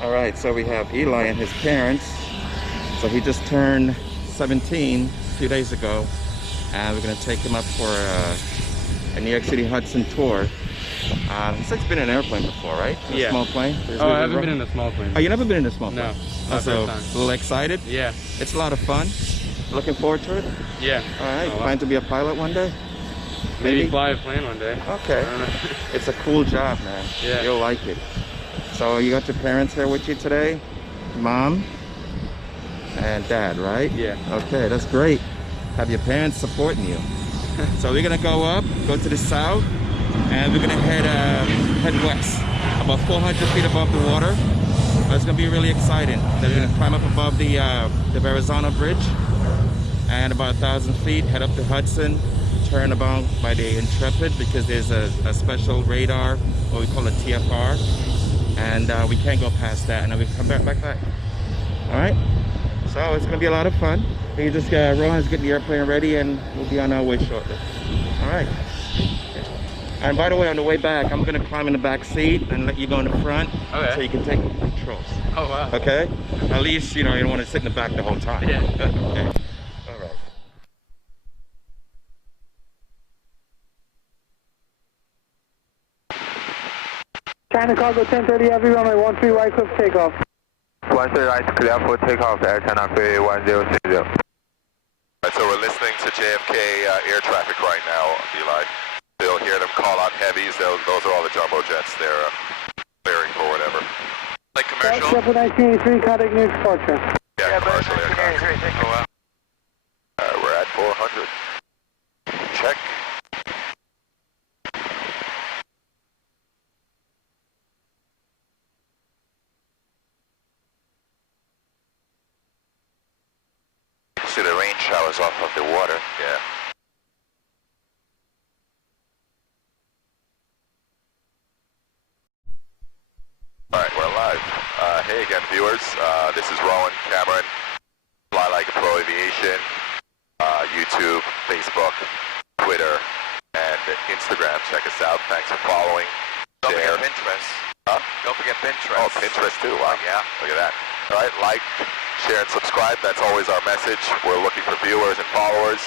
All right, so we have Eli and his parents. So he just turned 17 a few days ago, and we're gonna take him up for a New York City Hudson tour. He's like been in an airplane before, right? Yeah. A small plane? Oh, I haven't been in a small plane. Oh, you never been in a small plane? No, So a little excited? Yeah. It's a lot of fun. Looking forward to it? Yeah. All right, Oh, plan to be a pilot one day? Maybe fly a plane one day. Okay. I don't know. It's a cool job, man. Yeah. You'll like it. So you got your parents here with you today? Mom and dad, right? Yeah. Okay, that's great. Have your parents supporting you. So we're gonna go up, go to the south, and we're gonna head west, about 400 feet above the water. It's gonna be really exciting. Then we're gonna climb up above the Verrazano Bridge, and about 1,000 feet, head up the Hudson, turn about by the Intrepid because there's a special radar, what we call a TFR, and we can't go past that, and then we come back like that. All right. So it's gonna be a lot of fun. You just Rohan's getting the airplane ready, and we'll be on our way shortly. All right. And by the way, on the way back, I'm gonna climb in the back seat and let you go in the front, Okay. so you can take controls. Oh wow. Okay. At least you don't want to sit in the back the whole time. Yeah. Okay. All right. China cargo 1030 Heavy runway 13 right cliff takeoff. 13 right clear for takeoff, Air China Ferry 1060. Right, so we're listening to JFK air traffic right now, Eli. They'll hear them call out heavies. Those are all the jumbo jets. They're clearing for whatever. Like commercial? Chapter 1983, contact near departure. Yeah, commercial aircraft. Oh, wow. We're at 400. Check. See the rain showers off of the water. Yeah. All right, we're live. Hey again, viewers. This is Rowan Cameron, Fly Like a Pro Aviation, YouTube, Facebook, Twitter, and Instagram. Check us out. Thanks for following. Don't forget Pinterest. Huh? Don't forget Pinterest. Oh, Pinterest too. Wow. Yeah. Look at that. All right, like, share, and subscribe. That's always our message. We're looking for viewers and followers,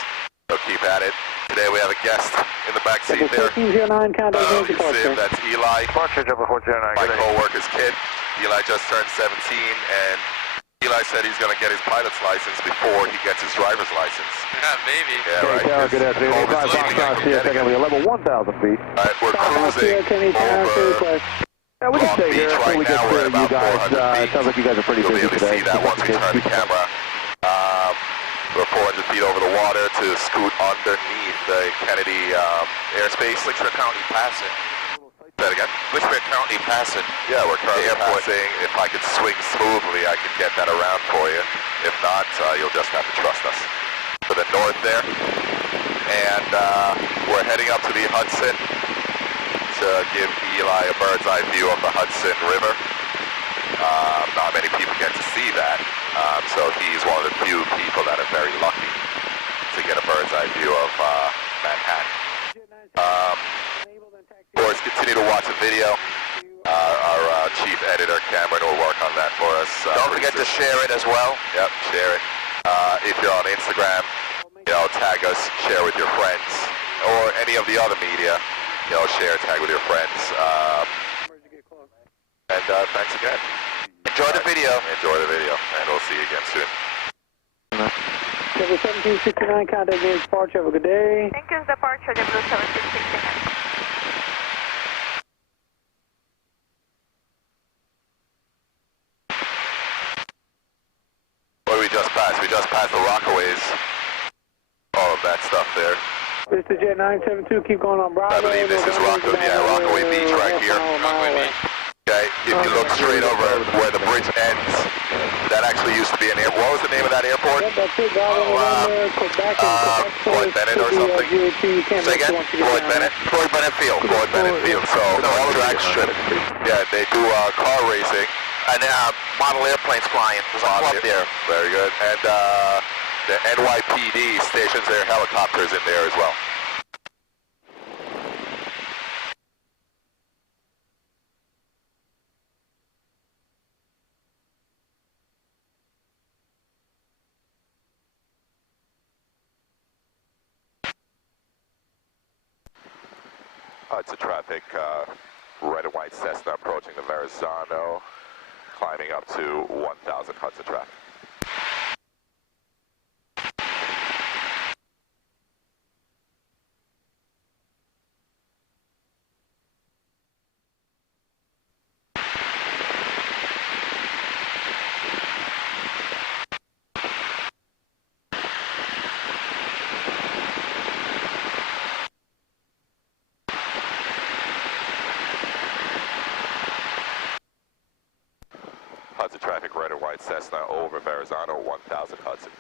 so keep at it. Today we have a guest in the back seat there. 1309, contact near You can see him. departure. That's Eli. Departure Jumbo 409. My co-worker's kid. Eli just turned 17, and Eli said he's going to get his pilot's license before he gets his driver's license. Yeah, maybe. Yeah, right. Tower, good afternoon. Home is Five leaving Foxtrot, again. CSN, level 1,000 feet. All right, we're cruising over Yeah, we can Long stay here Beach until right we get now. We're to at you about guys. 400 feet. It sounds like you guys are pretty You'll be busy able to today. see that once we turn the camera. We're 400 feet over the water to scoot underneath the Kennedy airspace. Litchfield County passing. Say that again? Litchfield County passing. Yeah, we're currently passing. If I could swing smoothly, I could get that around for you. If not, you'll just have to trust us. To the north there. And we're heading up to the Hudson to give Eli a bird's eye view of the Hudson River. Not many people get to see that. So he's one of the few people that are very lucky to get a bird's eye view of Manhattan. Of course, continue to watch the video. Our chief editor, Cameron, will work on that for us. Don't forget to share it as well. Yep, share it. If you're on Instagram, tag us, share with your friends, or any of the other media, share, tag with your friends. And thanks again. Enjoy the video. Enjoy the video, and we'll see you again soon. Chapter 1769, contact near departure. Have a good day. Thank you, departure, the Blue 7669. What did we just pass? We just passed the Rockaways. All of that stuff there. This is Jet 972, keep going on Bravo. I believe this is Rockaway Beach right here. Rockaway Beach. Okay, if you look straight over where the bridge ends, that actually used to be an airport. What was the name of that airport? Yep, that's it. Floyd Bennett or something? Say again? Floyd Bennett? Floyd Bennett Field. Floyd Bennett Field. So all the tracks should. Yeah, they do car racing. And model airplanes flying. There's a club there. Very good. And the NYPD stations their helicopters in there as well. Hudson traffic, red and white Cessna approaching the Verrazano, climbing up to 1,000 Hudson traffic. Hudson traffic, red and white Cessna over Verrazano, 1,000 Hudson.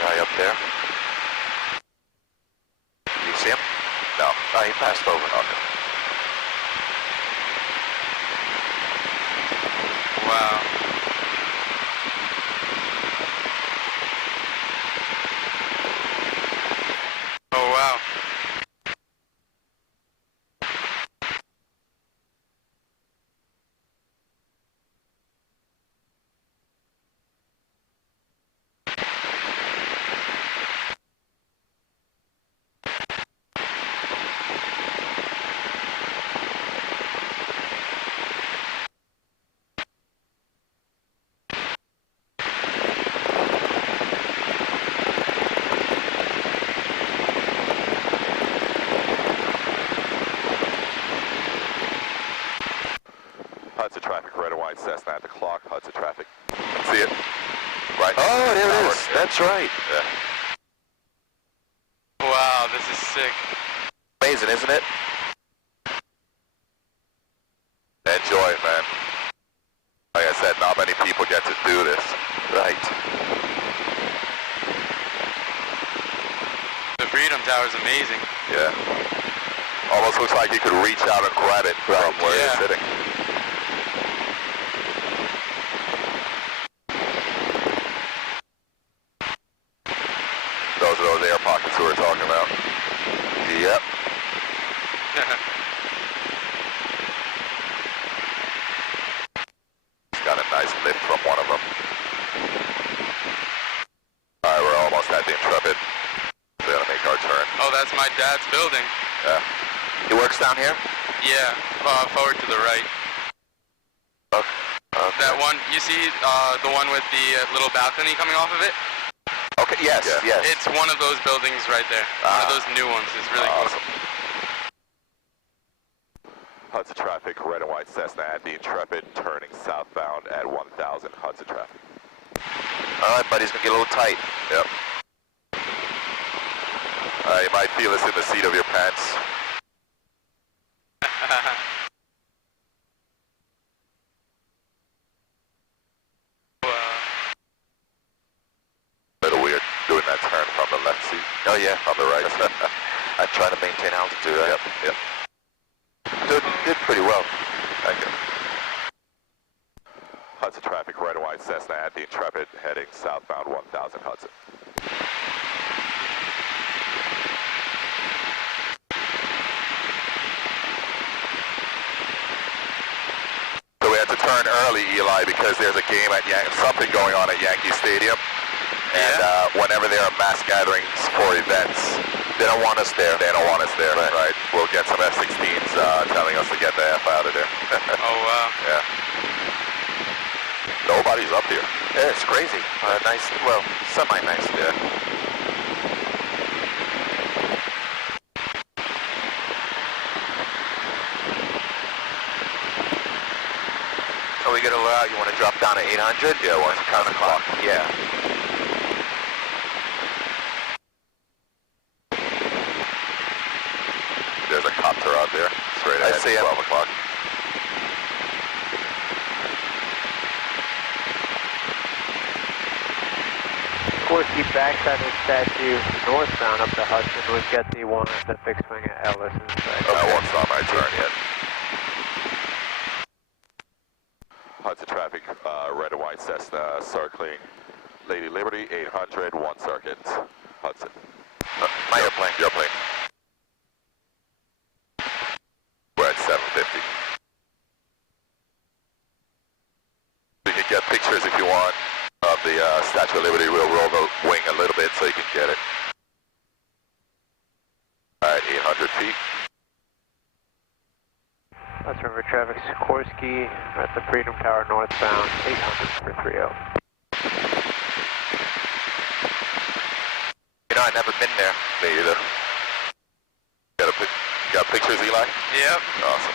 Guy up there. Do you see him? No. Oh, he passed over. Okay. Wow. Oh, wow. Hudson traffic, red and white Cessna at the clock. Hudson traffic. See it? Right. Oh, there it Tower. is. That's right. Yeah. Wow, this is sick. Amazing, isn't it? Enjoy it, man. Like I said, not many people get to do this. Right. The Freedom Tower is amazing. Yeah. Almost looks like you could reach out and grab it from where Yeah. you're sitting. Those are those air pockets we were talking about. Yep. It's got a nice lift from one of them. Alright, we're almost at the Intrepid. We're gonna make our turn. Oh, that's my dad's building. Yeah. He works down here? Yeah, forward to the right. Okay. That one, you see the one with the little balcony coming off of it? Okay, yes, Yeah. yes. It's one of those buildings right there. One of those new ones. It's really Awesome. Hudson traffic, red and white Cessna at the Intrepid, turning southbound at 1,000 Hudson traffic. All right, buddy, it's going to get a little tight. Yep. You might feel this in the seat of your pants. A little weird doing that turn from the left seat. Oh, yeah. From the right. I try to maintain altitude. Right? Yep, yep. Did pretty well. Thank you. Hudson traffic, red and white Cessna at the Intrepid, heading southbound 1,000 Hudson. So we had to turn early, Eli, because there's a game at something going on at Yankee Stadium. And whenever there are mass gatherings for events, They don't want us there. they don't want us there, Right. right? We'll get some F-16s telling us to get the F out of there. Oh, wow. Yeah. Nobody's up here. Yeah, it's crazy. Nice, well, semi-nice. Yeah. So we get a you want to drop down to 800? Yeah, once you count the clock. Yeah. There's a copter out there, straight I ahead, see it. 12 o'clock. Of course, the backside of the statue, northbound up to Hudson, we've got the one at the fixed wing at Ellis inside. I won't start my turn yet. Hudson traffic, red and white Cessna, circling Lady Liberty, 800, one circuit, Hudson. My airplane. Your plane. We're at 750. You can get pictures if you want of the Statue of Liberty. We'll roll the wing a little bit so you can get it. 400 feet. Hudson River traffic, Sikorsky, we're at the Freedom Tower northbound, 800 for 30. You know, I've never been there. Me either. Got pictures, Eli? Yep. Awesome.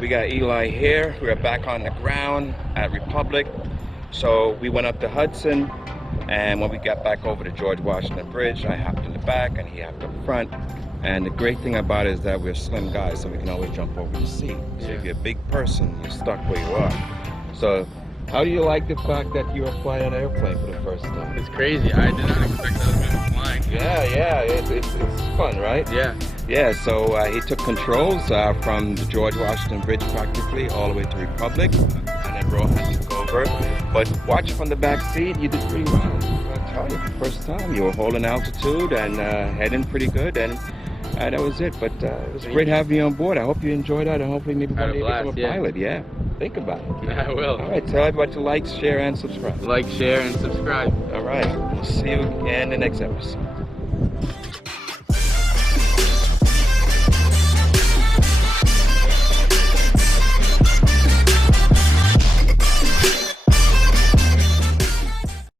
We got Eli here. We're back on the ground at Republic. So we went up to Hudson, and when we got back over to George Washington Bridge, I hopped in the back and he hopped up front. And the great thing about it is that we're slim guys, so we can always jump over the seat. So if you're a big person, you're stuck where you are. So how do you like the fact that you are flying an airplane for the first time? It's crazy. I did not expect I was going to be flying. Yeah, it's fun, right? Yeah. Yeah, so he took controls from the George Washington Bridge practically all the way to Republic, and then Rohan took over. But watch from the back seat, you did pretty well. I tell you, the first time you were holding altitude and heading pretty good, and that was it. But it was great having you on board. I hope you enjoyed that, and hopefully maybe one day you become a pilot. Yeah, think about it. I will. All right, tell everybody to like, share, and subscribe. Like, share, and subscribe. All right, we'll see you in the next episode.